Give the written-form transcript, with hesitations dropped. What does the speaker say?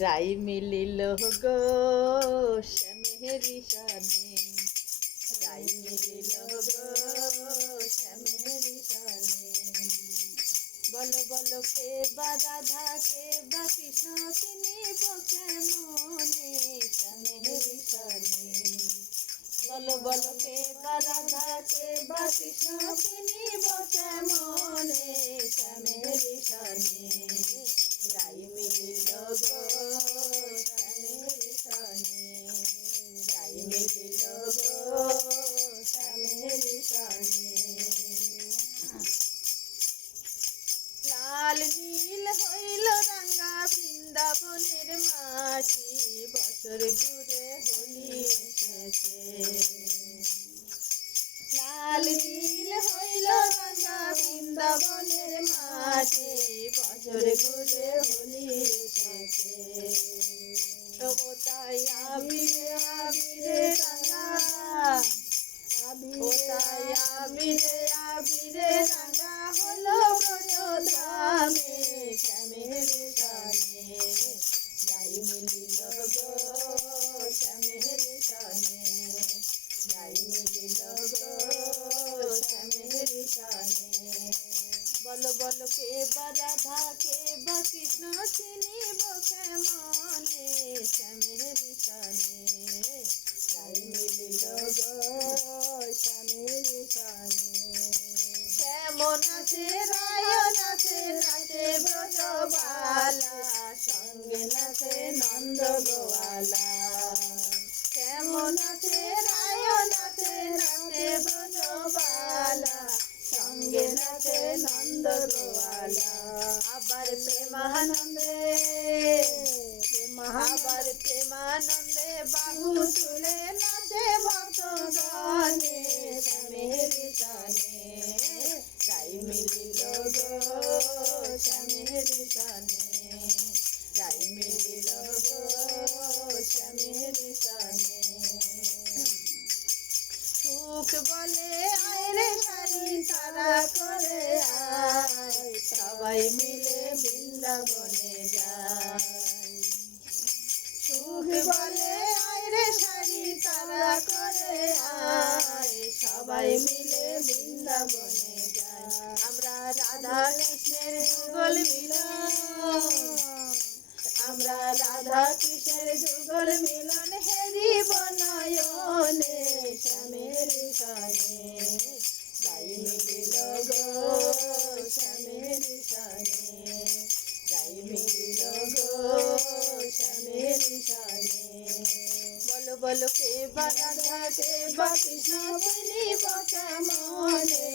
রাই মিলিল গো শ্যামেরি শানে, রাই মিলিল গো শ্যামেরি শানে। বলো বলো কে বা রাধা কে বা কৃষ্ণ চিনিব কেমনে শ্যামেরি শানে। বলো বলো কে বা রাধা কে বা কৃষ্ণ চিনিব কেমনে শ্যামেরি শানে। রাই মিলিল গো শ্যামেরি শানে, রাই মিলিল গো শ্যামেরি শানে। লাল নীল হইল রাঙা বৃন্দাবনের মাটি, বছর ঘুরে হোলি এসেছে। লাল নীল হইল রাঙা বৃন্দাবনের মাটি, বছর ঘুরে হোলি এসেছে। ও তাই আবিরে আবিরে রাঙা, ও তাই আবিরে আবিরে রাঙা হলো ব্রজধামে শ্যামেরি শানে। রাই মিলিল গো শ্যামেরি শানে, রাই মিলিল গো শ্যামেরি শানে। বলো বলো কে বা রাধা কে বা কৃষ্ণ চিনিব কেমনে শ্যামেরি শানে। রাই মিলিল গো শ্যামেরি শানে। কেমন আছে রায় নাচে নাচে ব্রজবালা, সঙ্গে নাচে নন্দ গোয়ালা। কেমন আছে রায় নাচে নাচে ব্রজবালা, সঙ্গে নাচে নন্দ গোয়ালা। আবার প্রেমানন্দে, আবার প্রেমানন্দে বাহু তুলে নাচে ভক্তগণে শ্যামেরি শানে। রাই মিলিল গো শ্যামেরি শানে, রাই মিলিল গো শ্যামেরি শানে। সুখ বলে আয় রে সারি তারা করে আয়, সবাই মিলে বৃন্দাবনে যায়। সুখ বলে আয় রে সারি তারা করে আয়, সবাই মিলে বৃন্দাবনে যায়। আমরা রাধা কৃষ্ণের যুগল মিলন, আমরা রাধা কৃষ্ণের যুগল মিলন হেরিব নয়নে শ্যামেরি শানে। রাই মিলিল গো শ্যামেরি শানে, রাই মিলিল গো শ্যামেরি শানে। বলো বলো কে বা রাধা কে বা কৃষ্ণ চিনিব কেমনে